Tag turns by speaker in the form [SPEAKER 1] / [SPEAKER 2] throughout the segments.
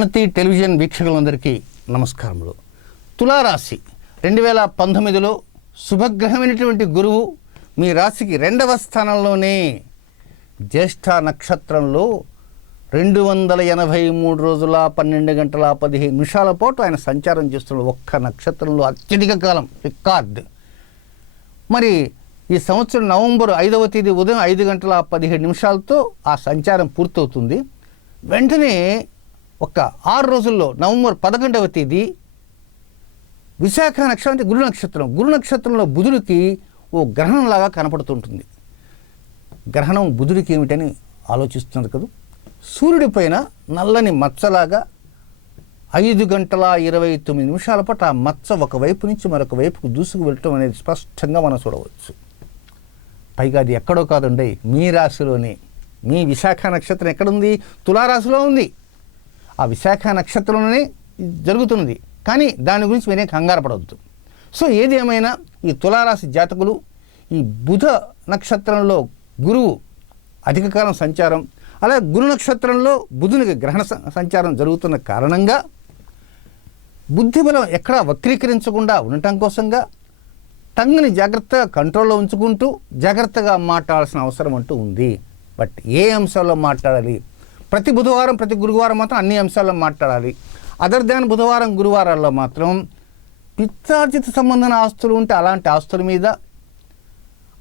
[SPEAKER 1] ప్రణతి television వీక్షకులందరికీ నమస్కారములు. తులారాశి రెండు వేల పంతొమ్మిదిలో శుభగ్రహమైనటువంటి గురువు మీ రాశికి రెండవ స్థానంలోనే జ్యేష్ఠ నక్షత్రంలో రెండు వందల ఎనభై మూడు రోజుల పన్నెండు గంటల పదిహేను నిమిషాల పాటు ఆయన సంచారం చేస్తున్న ఒక్క నక్షత్రంలో అత్యధిక కాలం రికార్డ్. మరి ఈ సంవత్సరం నవంబర్ ఐదవ తేదీ ఉదయం ఐదు గంటల పదిహేడు నిమిషాలతో ఆ సంచారం పూర్తవుతుంది. వెంటనే ఒక ఆరు రోజుల్లో నవంబర్ పదకొండవ తేదీ విశాఖ నక్షత్రం అంటే గురు నక్షత్రం. గురు నక్షత్రంలో బుధుడికి ఓ గ్రహణంలాగా కనపడుతుంటుంది. గ్రహణం బుధుడికి ఏమిటని ఆలోచిస్తున్నారు కదా. సూర్యుడి పైన నల్లని మచ్చలాగా ఐదు గంటల ఇరవై తొమ్మిది నిమిషాల పాటు ఆ మచ్చ ఒక వైపు నుంచి మరొక వైపుకు దూసుకు వెళ్ళటం అనేది స్పష్టంగా మనం చూడవచ్చు. పైగా అది ఎక్కడో కాదండి మీ రాశిలోనే. మీ విశాఖ నక్షత్రం ఎక్కడుంది? తులారాశిలో ఉంది. ఆ విశాఖ నక్షత్రంలోనే జరుగుతున్నది. కానీ దాని గురించి మీరేం కంగారు పడవద్దు. సో ఏది ఏమైనా ఈ తులారాశి జాతకులు ఈ బుధ నక్షత్రంలో గురువు అధిక కాలం సంచారం అలాగే గురు నక్షత్రంలో బుధునికి గ్రహణ సంచారం జరుగుతున్న కారణంగా బుద్ధి బలం ఎక్కడా వక్రీకరించకుండా ఉండటం కోసంగా టంగ్ని జాగ్రత్తగా కంట్రోల్లో ఉంచుకుంటూ జాగ్రత్తగా మాట్లాడాల్సిన అవసరం అంటూ ఉంది. బట్ ఏ అంశాల్లో మాట్లాడాలి? ప్రతి బుధవారం ప్రతి గురువారం మాత్రం అన్ని అంశాల్లో మాట్లాడాలి. అదర్ దాన్ బుధవారం గురువారాల్లో మాత్రం పిత్తార్జిత సంబంధన ఆస్తులు ఉంటే అలాంటి ఆస్తుల మీద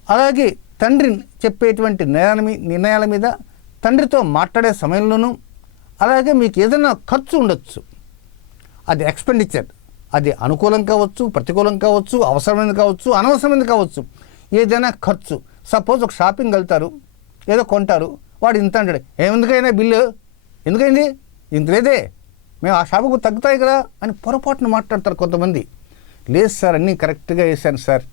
[SPEAKER 1] అలాగే తండ్రి చెప్పేటువంటి నిర్ణయాల మీ నిర్ణయాల మీద తండ్రితో మాట్లాడే సమయంలోనూ అలాగే మీకు ఏదైనా ఖర్చు ఉండొచ్చు. అది ఎక్స్పెండిచర్ అది అనుకూలం కావచ్చు ప్రతికూలం కావచ్చు అవసరమైనది కావచ్చు అనవసరమైనది కావచ్చు. ఏదైనా ఖర్చు. సపోజ్ ఒక షాపింగ్ వెళ్తారు ఏదో కొంటారు. వాడు ఇంత అంటాడు. ఏమెందుకైనా బిల్లు? ఎందుకైంది ఇంత లేదే మేము ఆ షాపుకు తగ్గుతాయి కదా అని పొరపాటున మాట్లాడతారు కొంతమంది. లేదు సార్ అన్నీ కరెక్ట్గా వేశాను సార్.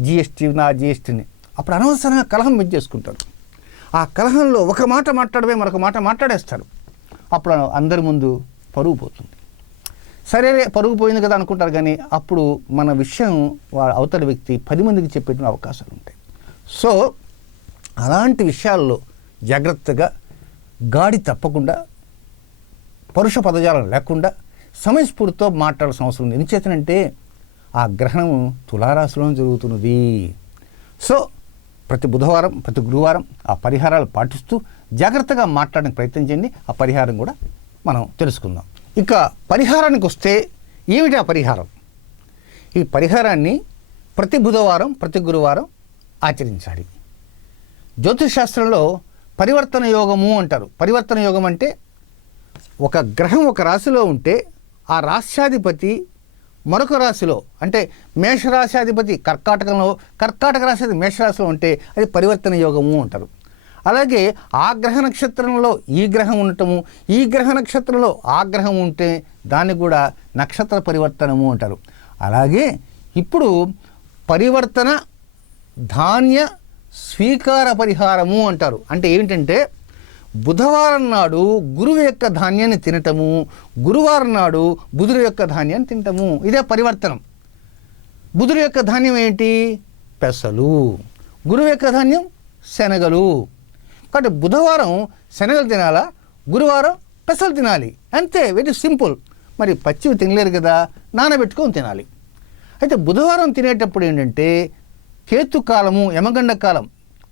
[SPEAKER 1] జిఎస్టీ నా జిఎస్టీని. అప్పుడు అనవసరంగా కలహం చేసుకుంటారు. ఆ కలహంలో ఒక మాట మాట్లాడమే మరొక మాట మాట్లాడేస్తారు. అప్పుడు అందరి ముందు పరుగు పోతుంది. సరే పరుగు పోయింది కదా అనుకుంటారు కానీ అప్పుడు మన విషయం అవతల వ్యక్తి పది మందికి చెప్పేటువంటి అవకాశాలు ఉంటాయి. సో అలాంటి విషయాల్లో జాగ్రత్తగా గాడి తప్పకుండా పరుష పదజాలం లేకుండా సమయస్ఫూర్తితో మాట్లాడాల్సిన అవసరం ఉంది. ఎందుచేతనంటే ఆ గ్రహణం తులారాశిలో జరుగుతున్నది. సో ప్రతి బుధవారం ప్రతి గురువారం ఆ పరిహారాలు పాటిస్తూ జాగ్రత్తగా మాట్లాడడానికి ప్రయత్నం చేయండి. ఆ పరిహారం కూడా మనం తెలుసుకుందాం. ఇక పరిహారానికి వస్తే ఏమిటి ఆ పరిహారం? ఈ పరిహారాన్ని ప్రతి బుధవారం ప్రతి గురువారం ఆచరించాలి. జ్యోతిష్ శాస్త్రంలో పరివర్తన యోగము అంటారు. పరివర్తన యోగం అంటే ఒక గ్రహం ఒక రాశిలో ఉంటే ఆ రాశ్యాధిపతి మరొక రాశిలో అంటే మేషరాశాధిపతి కర్కాటకంలో కర్కాటక రాశి మేషరాశిలో ఉంటే అది పరివర్తన యోగము అంటారు. అలాగే ఆ గ్రహ నక్షత్రంలో ఈ గ్రహం ఉండటము ఈ గ్రహ నక్షత్రంలో ఆ గ్రహం ఉంటే దాన్ని కూడా నక్షత్ర పరివర్తనము అంటారు. అలాగే ఇప్పుడు పరివర్తన ధాన్య స్వీకార పరిహారము అంటారు. అంటే ఏంటంటే బుధవారం నాడు గురువు యొక్క ధాన్యాన్ని తినటము గురువారం నాడు బుధుడు యొక్క ధాన్యాన్ని తినటము ఇదే పరివర్తనం. బుధుడు యొక్క ధాన్యం ఏంటి? పెసలు. గురువు యొక్క ధాన్యం శనగలు. కాబట్టి బుధవారం శనగలు తినాలా? గురువారం పెసలు తినాలి. అంతే వెరీ సింపుల్. మరి పచ్చివి తినలేరు కదా నానబెట్టుకొని తినాలి. అయితే బుధవారం తినేటప్పుడు ఏంటంటే కేతు కాలము యమగండ కాలం.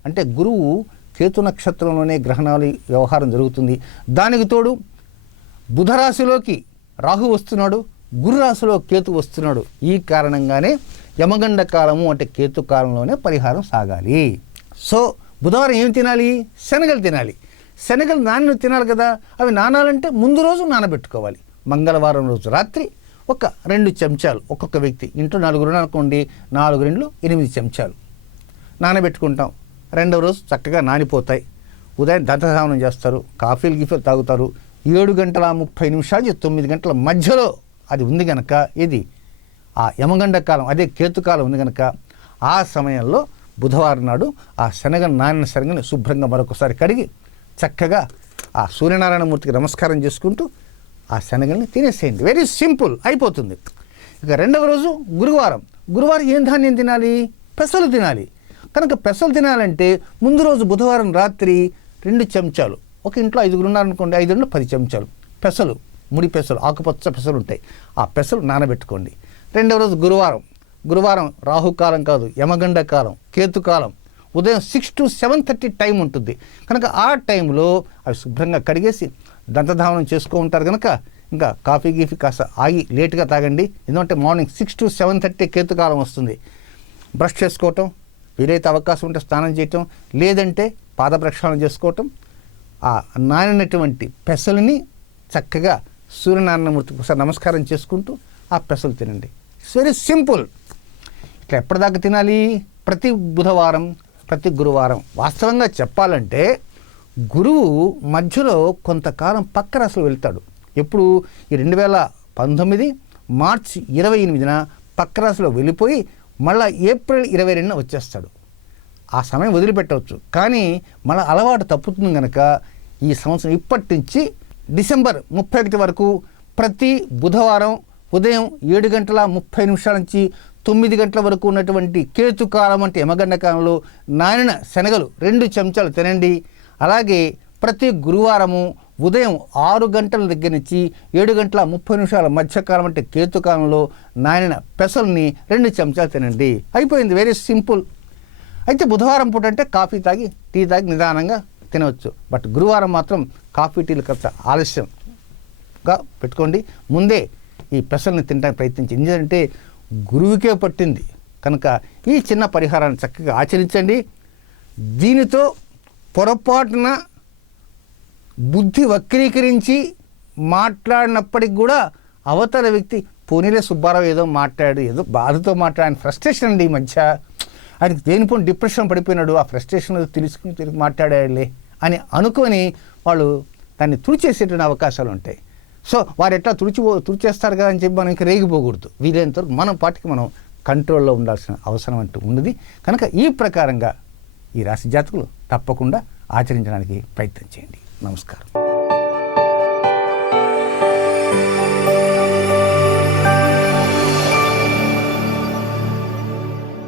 [SPEAKER 1] అంటే గురువు కేతు నక్షత్రంలోనే గ్రహణాలు వ్యవహారం జరుగుతుంది. దానికి తోడు బుధరాశిలోకి రాహు వస్తున్నాడు గురు రాశిలో కేతు వస్తున్నాడు. ఈ కారణంగానే యమగండ కాలము అంటే కేతు కాలంలోనే పరిహారం సాగాలి. సో బుధవారం ఏం తినాలి? శనగలు తినాలి. శనగలు నాన్న తినాలి కదా అవి నానాలంటే ముందు రోజు నానబెట్టుకోవాలి. మంగళవారం రోజు రాత్రి ఒక రెండు చెంచాలు ఒక్కొక్క వ్యక్తి. ఇంట్లో నలుగురు అనుకోండి నాలుగు రెండు ఎనిమిది చెంచాలు. నానబెట్టుకుంటాం. రెండవ రోజు చక్కగా నానిపోతాయి. ఉదయం దంతధావనం చేస్తారు కాఫీలు గిఫీలు తాగుతారు. ఏడు గంటల ముప్పై నిమిషాలు తొమ్మిది గంటల మధ్యలో అది ఉంది కనుక ఇది ఆ యమగండ కాలం అదే కేతుకాలం ఉంది కనుక ఆ సమయంలో బుధవారం నాడు ఆ శనగ నానిన శనగని శుభ్రంగా మరొకసారి కడిగి చక్కగా ఆ సూర్యనారాయణమూర్తికి నమస్కారం చేసుకుంటూ ఆ శనగల్ని తినేసేయండి. వెరీ సింపుల్ అయిపోతుంది. ఇక రెండవ రోజు గురువారం. గురువారం ఏం ధాన్యం తినాలి? పెసలు తినాలి. కనుక పెసలు తినాలంటే ముందు రోజు బుధవారం రాత్రి రెండు చెంచాలు. ఒక ఇంట్లో ఐదుగురు ఉన్నారనుకోండి ఐదు రెండు పది చెంచాలు. పెసలు ముడి పెసలు ఆకుపచ్చ పెసలు ఉంటాయి. ఆ పెసలు నానబెట్టుకోండి. రెండవ రోజు గురువారం. గురువారం రాహుకాలం కాదు యమగండ కాలం కేతుకాలం ఉదయం six to seven thirty time ఉంటుంది. కనుక ఆ టైంలో అవి శుభ్రంగా కడిగేసి దంతధావనం చేసుకో ఉంటారు కనుక ఇంకా కాఫీ గీఫీ కాస్త ఆగి లేట్గా తాగండి. ఎందుకంటే morning six to seven thirty కేతుకాలం వస్తుంది. బ్రష్ చేసుకోవటం వీలైతే అవకాశం ఉంటే స్నానం చేయటం లేదంటే పాద ప్రక్షాళన చేసుకోవటం ఆ నానినటువంటి పెసలని చక్కగా సూర్యనారాయణమూర్తికి ఒకసారి నమస్కారం చేసుకుంటూ ఆ పెసలు తినండి. ఇట్స్ వెరీ సింపుల్ ఇట్లా ఎప్పటిదాకా తినాలి? ప్రతి బుధవారం ప్రతి గురువారం. వాస్తవంగా చెప్పాలంటే గురువు మధ్యలో కొంతకాలం పక్క రాశిలో వెళ్తాడు. ఎప్పుడు? ఈ రెండు వేల పంతొమ్మిది మార్చి ఇరవై ఎనిమిదిన పక్కరాశిలో వెళ్ళిపోయి మళ్ళీ ఏప్రిల్ ఇరవై రెండున వచ్చేస్తాడు. ఆ సమయం వదిలిపెట్టవచ్చు. కానీ మన అలవాటు తప్పుతుంది కనుక ఈ సంవత్సరం ఇప్పటి నుంచి డిసెంబర్ ముప్పై ఒకటి వరకు ప్రతి బుధవారం ఉదయం ఏడు గంటల ముప్పై నిమిషాల నుంచి తొమ్మిది గంటల వరకు ఉన్నటువంటి కేతుకాలం అంటే యమగండ కాలంలో నానిన శనగలు రెండు చెంచాలు తినండి. అలాగే ప్రతి గురువారము ఉదయం ఆరు గంటల దగ్గర నుంచి ఏడు గంటల ముప్పై నిమిషాల మధ్యకాలం అంటే కేతుకాలంలో నానిన పెసల్ని రెండు చెంచాలు తినండి. అయిపోయింది. వెరీ సింపుల్ అయితే బుధవారం పూట అంటే కాఫీ తాగి టీ తాగి నిదానంగా తినవచ్చు. బట్ గురువారం మాత్రం కాఫీ టీలు కాస్త ఆలస్యంగా పెట్టుకోండి. ముందే ఈ పెసల్ని తినడానికి ప్రయత్నించి. ఎందుకంటే గురువుకే పట్టింది. కనుక ఈ చిన్న పరిహారాన్ని చక్కగా ఆచరించండి. దీనితో పొరపాటున బుద్ధి వక్రీకరించి మాట్లాడినప్పటికి కూడా అవతల వ్యక్తి పోనీలే సుబ్బారావు ఏదో మాట్లాడు ఏదో బాధతో మాట్లాడిన ఫ్రస్ట్రేషన్ అండి ఈ మధ్య. ఆయనకి దేనిపోని డిప్రెషన్ పడిపోయినాడు ఆ ఫ్రస్ట్రేషన్ తెలుసుకుని తిరిగి మాట్లాడాడులే అని అనుకొని వాళ్ళు దాన్ని తుడిచేసేటువంటి అవకాశాలు ఉంటాయి. సో వారు ఎట్లా తుడిచి తుడిచేస్తారు కదా అని చెప్పి మనం ఇంకా రేగిపోకూడదు. వీలైనంత వరకు మనం పాటికి మనం కంట్రోల్లో ఉండాల్సిన అవసరం అంటూ ఉన్నది. కనుక ఈ ప్రకారంగా ఈ రాశి జాతకులు తప్పకుండా ఆచరించడానికి ప్రయత్నం చేయండి. నమస్కారం.